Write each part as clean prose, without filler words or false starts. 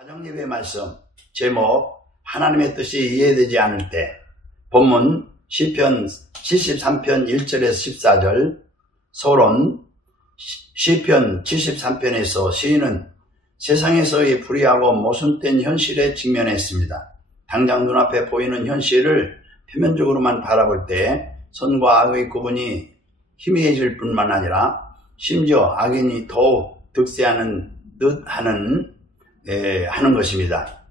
가정예배 말씀 제목 하나님의 뜻이 이해되지 않을 때 본문 시편 73편 1절에서 14절 서론 시편 73편에서 시인은 세상에서의 불의하고 모순된 현실에 직면했습니다. 당장 눈앞에 보이는 현실을 표면적으로만 바라볼 때 선과 악의 구분이 희미해질 뿐만 아니라 심지어 악인이 더욱 득세하는 듯 하는 것입니다.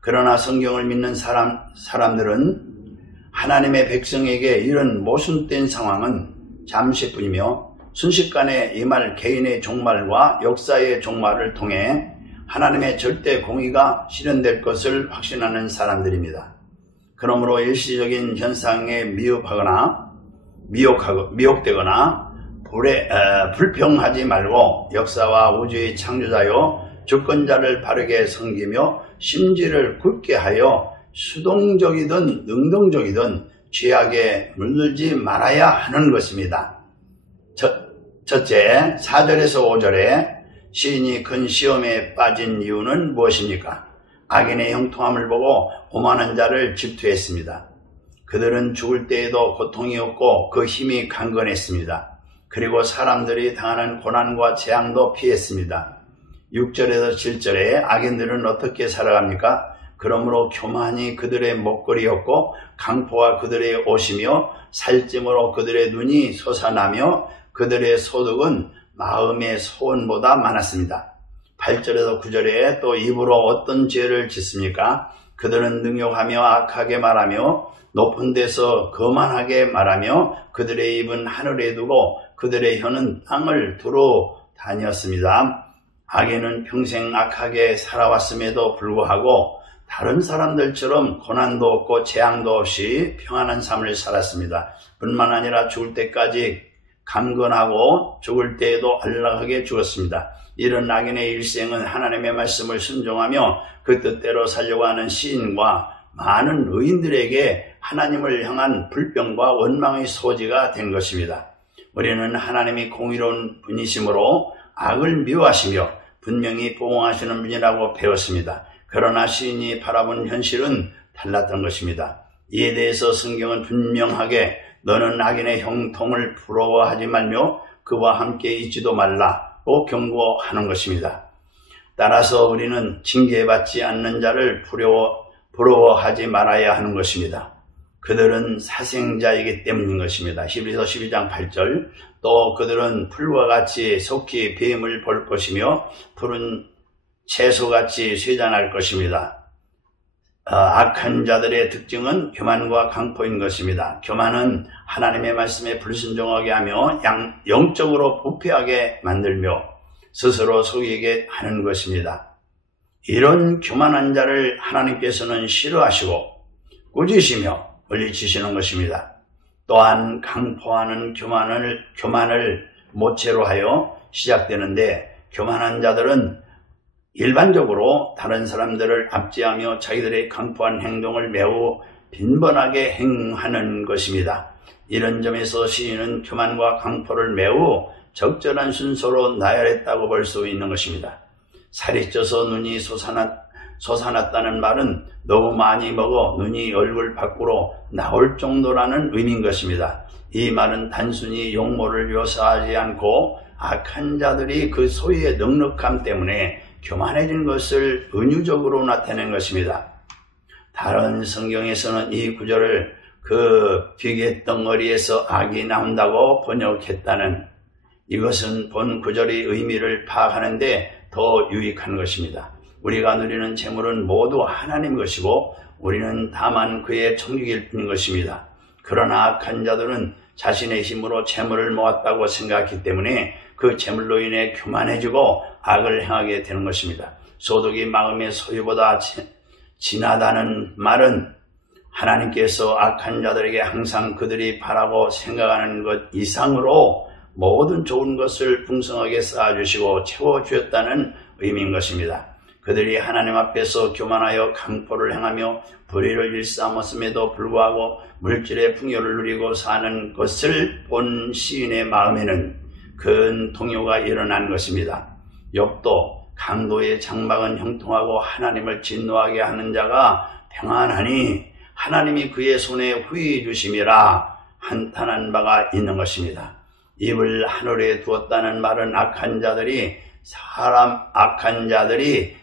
그러나 성경을 믿는 사람들은 하나님의 백성에게 이런 모순된 상황은 잠시뿐이며 순식간에 임할 개인의 종말과 역사의 종말을 통해 하나님의 절대 공의가 실현될 것을 확신하는 사람들입니다. 그러므로 일시적인 현상에 미혹되거나 불평하지 말고 역사와 우주의 창조자요 주권자를 바르게 섬기며 심지를 굳게 하여 수동적이든 능동적이든 죄악에 물들지 말아야 하는 것입니다. 첫째, 4절에서 5절에 시인이 큰 시험에 빠진 이유는 무엇입니까? 악인의 형통함을 보고 오만한 자를 질투했습니다. 그들은 죽을 때에도 고통이 없고 그 힘이 강건했습니다. 그리고 사람들이 당하는 고난과 재앙도 피했습니다. 6절에서 7절에 악인들은 어떻게 살아갑니까? 그러므로 교만이 그들의 목걸이였고 강포가 그들의 옷이며 살찜으로 그들의 눈이 솟아나며 그들의 소득은 마음의 소원보다 많았습니다. 8절에서 9절에 또 입으로 어떤 죄를 짓습니까? 그들은 능욕하며 악하게 말하며 높은 데서 거만하게 말하며 그들의 입은 하늘에 두고 그들의 혀는 땅을 두루 다녔습니다. 악인은 평생 악하게 살아왔음에도 불구하고 다른 사람들처럼 고난도 없고 재앙도 없이 평안한 삶을 살았습니다. 뿐만 아니라 죽을 때까지 강건하고 죽을 때에도 안락하게 죽었습니다. 이런 악인의 일생은 하나님의 말씀을 순종하며 그 뜻대로 살려고 하는 시인과 많은 의인들에게 하나님을 향한 불평과 원망의 소지가 된 것입니다. 우리는 하나님이 공의로운 분이시므로 악을 미워하시며 분명히 보응하시는 분이라고 배웠습니다. 그러나 시인이 바라본 현실은 달랐던 것입니다. 이에 대해서 성경은 분명하게 너는 악인의 형통을 부러워하지 말며 그와 함께 있지도 말라고 경고하는 것입니다. 따라서 우리는 징계받지 않는 자를 부러워하지 말아야 하는 것입니다. 그들은 사생자이기 때문인 것입니다. 히브리서 12장 8절 또 그들은 풀과 같이 속히 뱀을 볼 것이며 푸른 채소같이 쇠잔할 것입니다. 악한 자들의 특징은 교만과 강포인 것입니다. 교만은 하나님의 말씀에 불순종하게 하며 영적으로 부패하게 만들며 스스로 속이게 하는 것입니다. 이런 교만한 자를 하나님께서는 싫어하시고 꾸짖으시며 물리치시는 것입니다. 또한 강포하는 교만을 모체로 하여 시작되는데 교만한 자들은 일반적으로 다른 사람들을 압제하며 자기들의 강포한 행동을 매우 빈번하게 행하는 것입니다. 이런 점에서 시인은 교만과 강포를 매우 적절한 순서로 나열했다고 볼 수 있는 것입니다. 살이 쪄서 눈이 솟아났다는 말은 너무 많이 먹어 눈이 얼굴 밖으로 나올 정도라는 의미인 것입니다. 이 말은 단순히 용모를 묘사하지 않고 악한 자들이 그 소유의 넉넉함 때문에 교만해진 것을 은유적으로 나타낸 것입니다. 다른 성경에서는 이 구절을 그 비계 덩어리에서 악이 나온다고 번역했다는 이것은 본 구절의 의미를 파악하는데 더 유익한 것입니다. 우리가 누리는 재물은 모두 하나님 것이고 우리는 다만 그의 청지기일 뿐인 것입니다. 그러나 악한 자들은 자신의 힘으로 재물을 모았다고 생각했기 때문에 그 재물로 인해 교만해지고 악을 행하게 되는 것입니다. 소득이 마음의 소유보다 진하다는 말은 하나님께서 악한 자들에게 항상 그들이 바라고 생각하는 것 이상으로 모든 좋은 것을 풍성하게 쌓아주시고 채워주셨다는 의미인 것입니다. 그들이 하나님 앞에서 교만하여 강포를 행하며 불의를 일삼았음에도 불구하고 물질의 풍요를 누리고 사는 것을 본 시인의 마음에는 큰 동요가 일어난 것입니다. 욥도 강도의 장막은 형통하고 하나님을 진노하게 하는 자가 평안하니 하나님이 그의 손에 후히 주심이라 한탄한 바가 있는 것입니다. 입을 하늘에 두었다는 말은 악한 자들이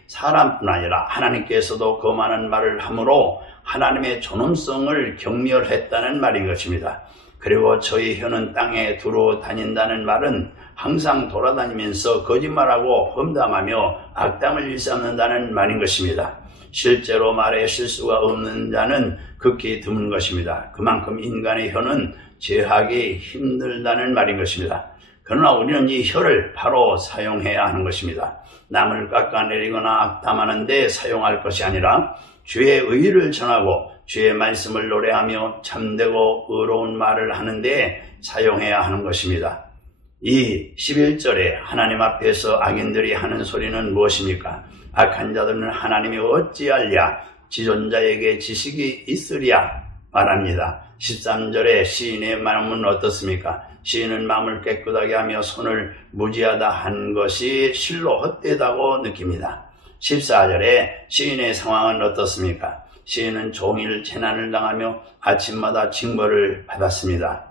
사람뿐 아니라 하나님께서도 그 많은 말을 함으로 하나님의 존엄성을 경멸했다는 말인 것입니다. 그리고 저희 혀는 땅에 두루 다닌다는 말은 항상 돌아다니면서 거짓말하고 험담하며 악담을 일삼는다는 말인 것입니다. 실제로 말에 실수가 없는 자는 극히 드문 것입니다. 그만큼 인간의 혀는 제하기 힘들다는 말인 것입니다. 그러나 우리는 이 혀를 바로 사용해야 하는 것입니다. 남을 깎아내리거나 악담하는 데 사용할 것이 아니라 주의 의를 전하고 주의 말씀을 노래하며 참되고 의로운 말을 하는 데 사용해야 하는 것입니다. 이 11절에 하나님 앞에서 악인들이 하는 소리는 무엇입니까? 악한 자들은 하나님이 어찌하랴 지존자에게 지식이 있으랴 말합니다. 13절에 시인의 마음은 어떻습니까? 시인은 마음을 깨끗하게 하며 손을 무지하다 한 것이 실로 헛되다고 느낍니다. 14절에 시인의 상황은 어떻습니까? 시인은 종일 재난을 당하며 아침마다 징벌을 받았습니다.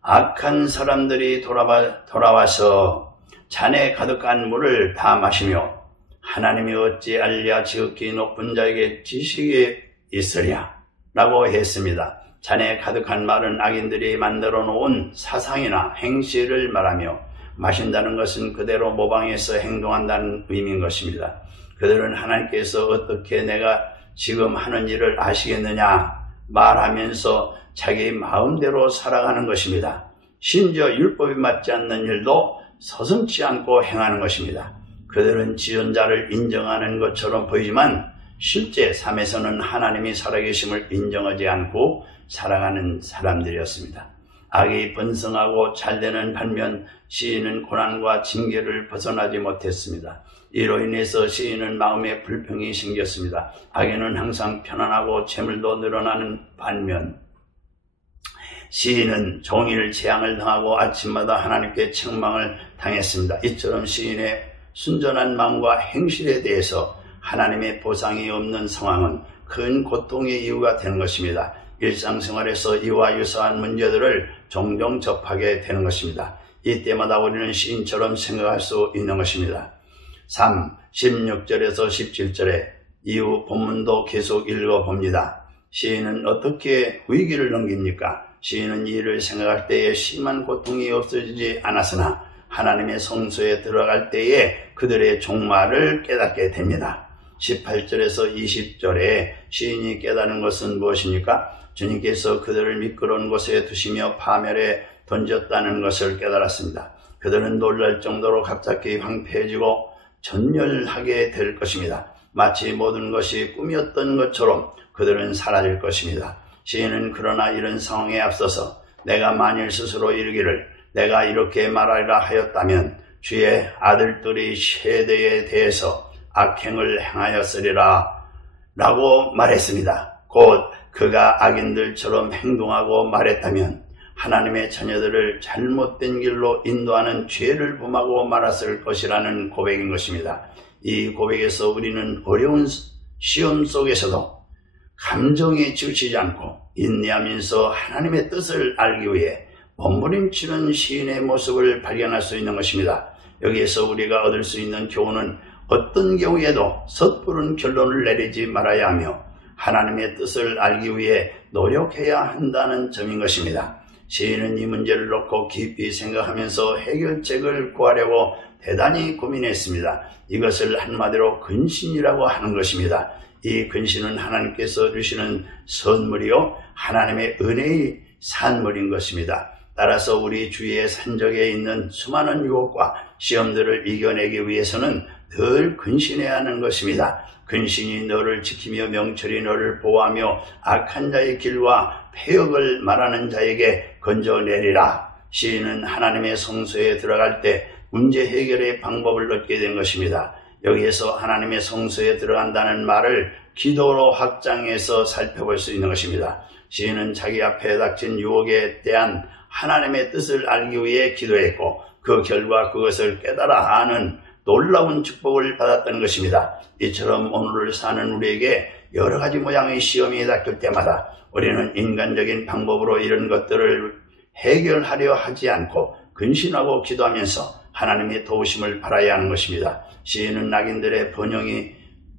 악한 사람들이 돌아와서 잔에 가득한 물을 다 마시며 하나님이 어찌 알랴 지극히 높은 자에게 지식이 있으랴 라고 했습니다. 잔에 가득한 말은 악인들이 만들어 놓은 사상이나 행실을 말하며 마신다는 것은 그대로 모방해서 행동한다는 의미인 것입니다. 그들은 하나님께서 어떻게 내가 지금 하는 일을 아시겠느냐 말하면서 자기 마음대로 살아가는 것입니다. 심지어 율법에 맞지 않는 일도 서슴지 않고 행하는 것입니다. 그들은 지존자를 인정하는 것처럼 보이지만 실제 삶에서는 하나님이 살아계심을 인정하지 않고 살아가는 사람들이었습니다. 악이 번성하고 잘되는 반면 시인은 고난과 징계를 벗어나지 못했습니다. 이로 인해서 시인은 마음에 불평이 생겼습니다. 악인은 항상 편안하고 재물도 늘어나는 반면 시인은 종일 재앙을 당하고 아침마다 하나님께 책망을 당했습니다. 이처럼 시인의 순전한 마음과 행실에 대해서 하나님의 보상이 없는 상황은 큰 고통의 이유가 되는 것입니다. 일상생활에서 이와 유사한 문제들을 종종 접하게 되는 것입니다. 이때마다 우리는 시인처럼 생각할 수 있는 것입니다. 16절에서 17절에 이후 본문도 계속 읽어봅니다. 시인은 어떻게 위기를 넘깁니까? 시인은 이를 생각할 때에 심한 고통이 없어지지 않았으나 하나님의 성소에 들어갈 때에 그들의 종말을 깨닫게 됩니다. 18절에서 20절에 시인이 깨닫는 것은 무엇입니까? 주님께서 그들을 미끄러운 곳에 두시며 파멸에 던졌다는 것을 깨달았습니다. 그들은 놀랄 정도로 갑자기 황폐해지고 전멸하게 될 것입니다. 마치 모든 것이 꿈이었던 것처럼 그들은 사라질 것입니다. 시인은 그러나 이런 상황에 앞서서 내가 만일 스스로 이르기를 내가 이렇게 말하리라 하였다면 주의 아들들이 세대에 대해서 악행을 행하였으리라 라고 말했습니다. 곧 그가 악인들처럼 행동하고 말했다면 하나님의 자녀들을 잘못된 길로 인도하는 죄를 범하고 말았을 것이라는 고백인 것입니다. 이 고백에서 우리는 어려운 시험 속에서도 감정에 지치지 않고 인내하면서 하나님의 뜻을 알기 위해 몸부림치는 시인의 모습을 발견할 수 있는 것입니다. 여기에서 우리가 얻을 수 있는 교훈은 어떤 경우에도 섣부른 결론을 내리지 말아야 하며 하나님의 뜻을 알기 위해 노력해야 한다는 점인 것입니다. 시인은 이 문제를 놓고 깊이 생각하면서 해결책을 구하려고 대단히 고민했습니다. 이것을 한마디로 근신이라고 하는 것입니다. 이 근신은 하나님께서 주시는 선물이요 하나님의 은혜의 산물인 것입니다. 따라서 우리 주위의 산적에 있는 수많은 유혹과 시험들을 이겨내기 위해서는 늘 근신해야 하는 것입니다. 근신이 너를 지키며 명철이 너를 보호하며 악한 자의 길과 폐역을 말하는 자에게 건져내리라. 시인은 하나님의 성소에 들어갈 때 문제 해결의 방법을 얻게 된 것입니다. 여기에서 하나님의 성소에 들어간다는 말을 기도로 확장해서 살펴볼 수 있는 것입니다. 시인은 자기 앞에 닥친 유혹에 대한 하나님의 뜻을 알기 위해 기도했고 그 결과 그것을 깨달아 아는 놀라운 축복을 받았던 것입니다. 이처럼 오늘을 사는 우리에게 여러 가지 모양의 시험이 닥칠 때마다 우리는 인간적인 방법으로 이런 것들을 해결하려 하지 않고 근신하고 기도하면서 하나님의 도우심을 바라야 하는 것입니다. 시인은 낙인들의 번영이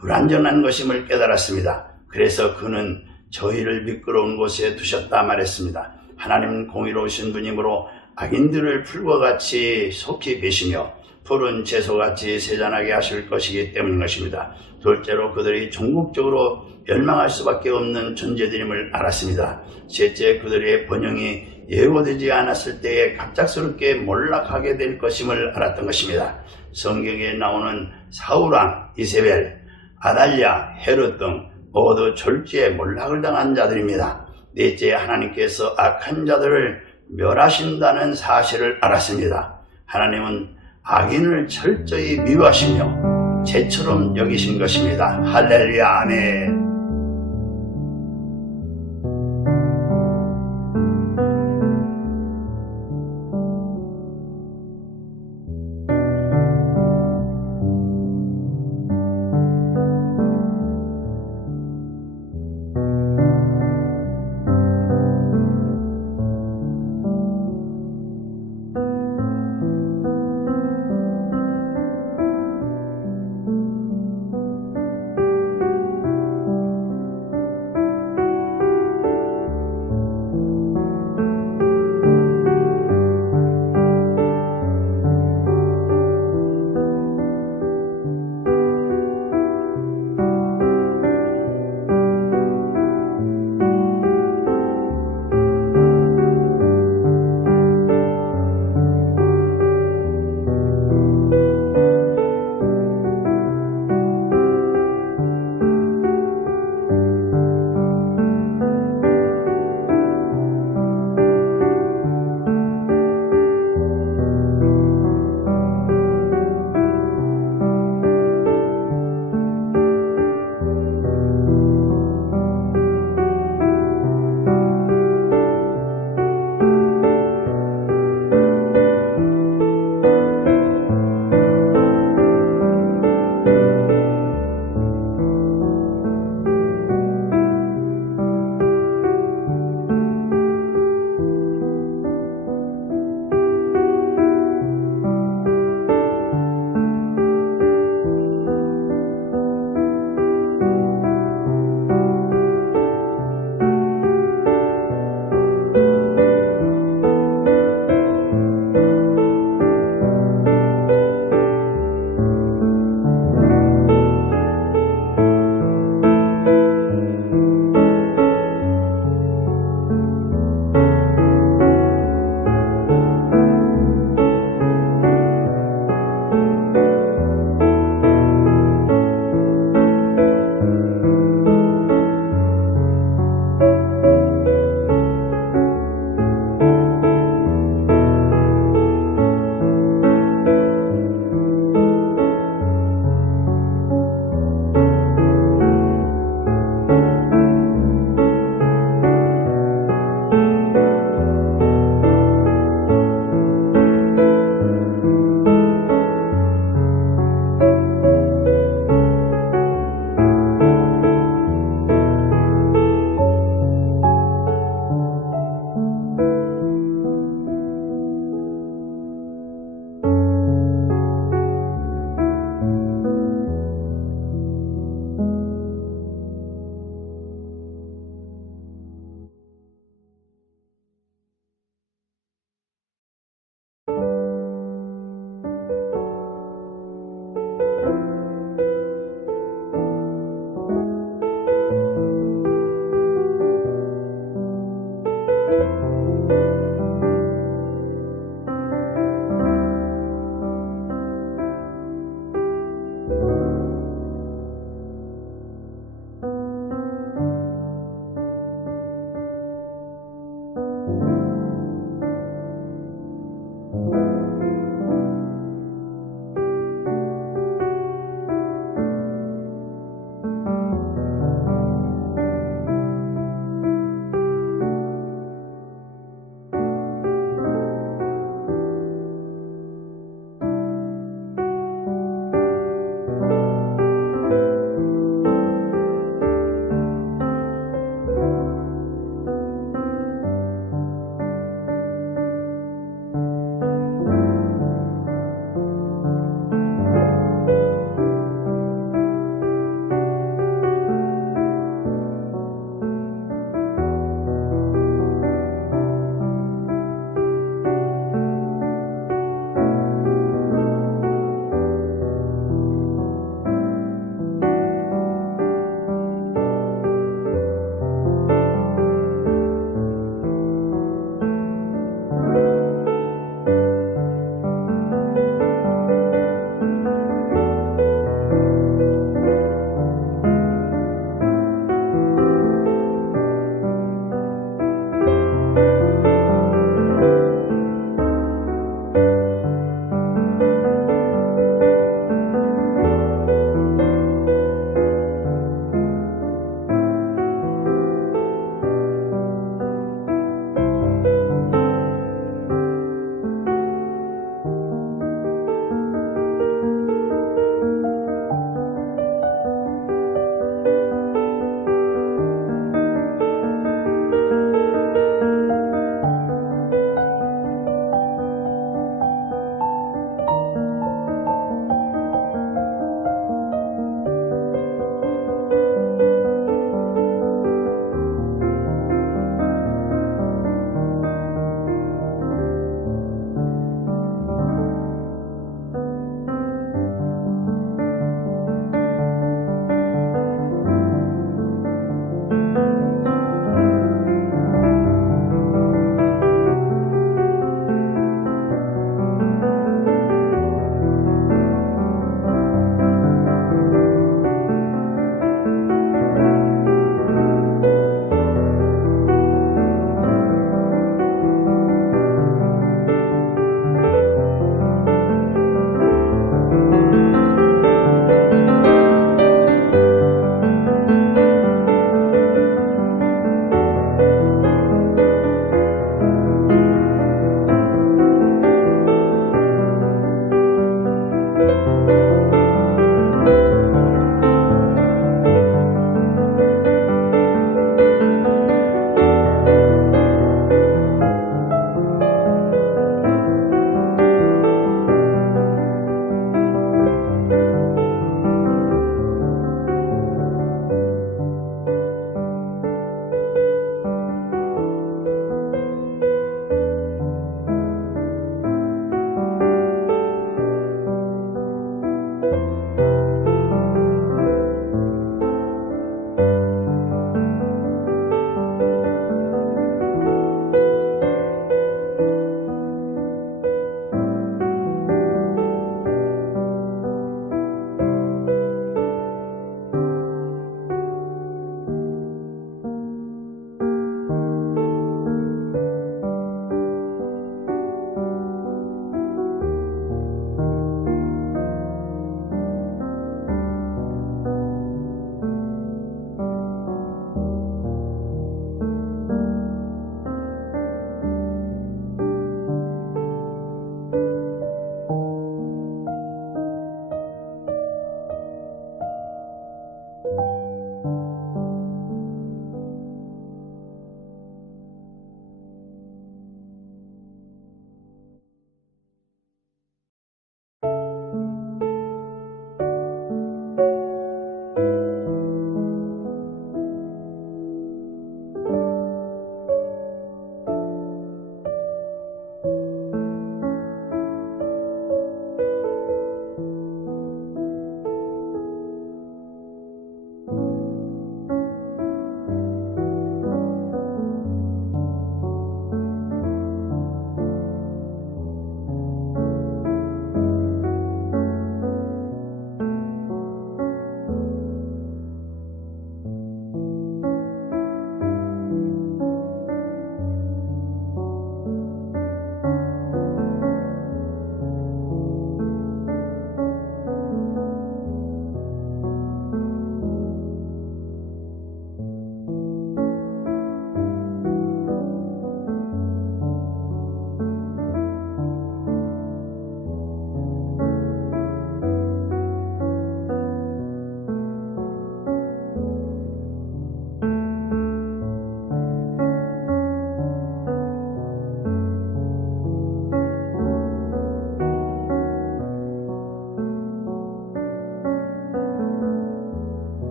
불완전한 것임을 깨달았습니다. 그래서 그는 저희를 미끄러운 곳에 두셨다 말했습니다. 하나님은 공의로우신 분이므로 악인들을 풀과 같이 속히 베시며 푸른 채소같이 세잔하게 하실 것이기 때문인 것입니다. 둘째로 그들이 종국적으로 멸망할 수밖에 없는 존재들임을 알았습니다. 셋째, 그들의 번영이 예고되지 않았을 때에 갑작스럽게 몰락하게 될 것임을 알았던 것입니다. 성경에 나오는 사울왕, 이세벨, 아달랴, 헤롯 등 모두 졸지에 몰락을 당한 자들입니다. 넷째, 하나님께서 악한 자들을 멸하신다는 사실을 알았습니다. 하나님은 악인을 철저히 미워하시며 죄처럼 여기신 것입니다. 할렐루야, 아멘.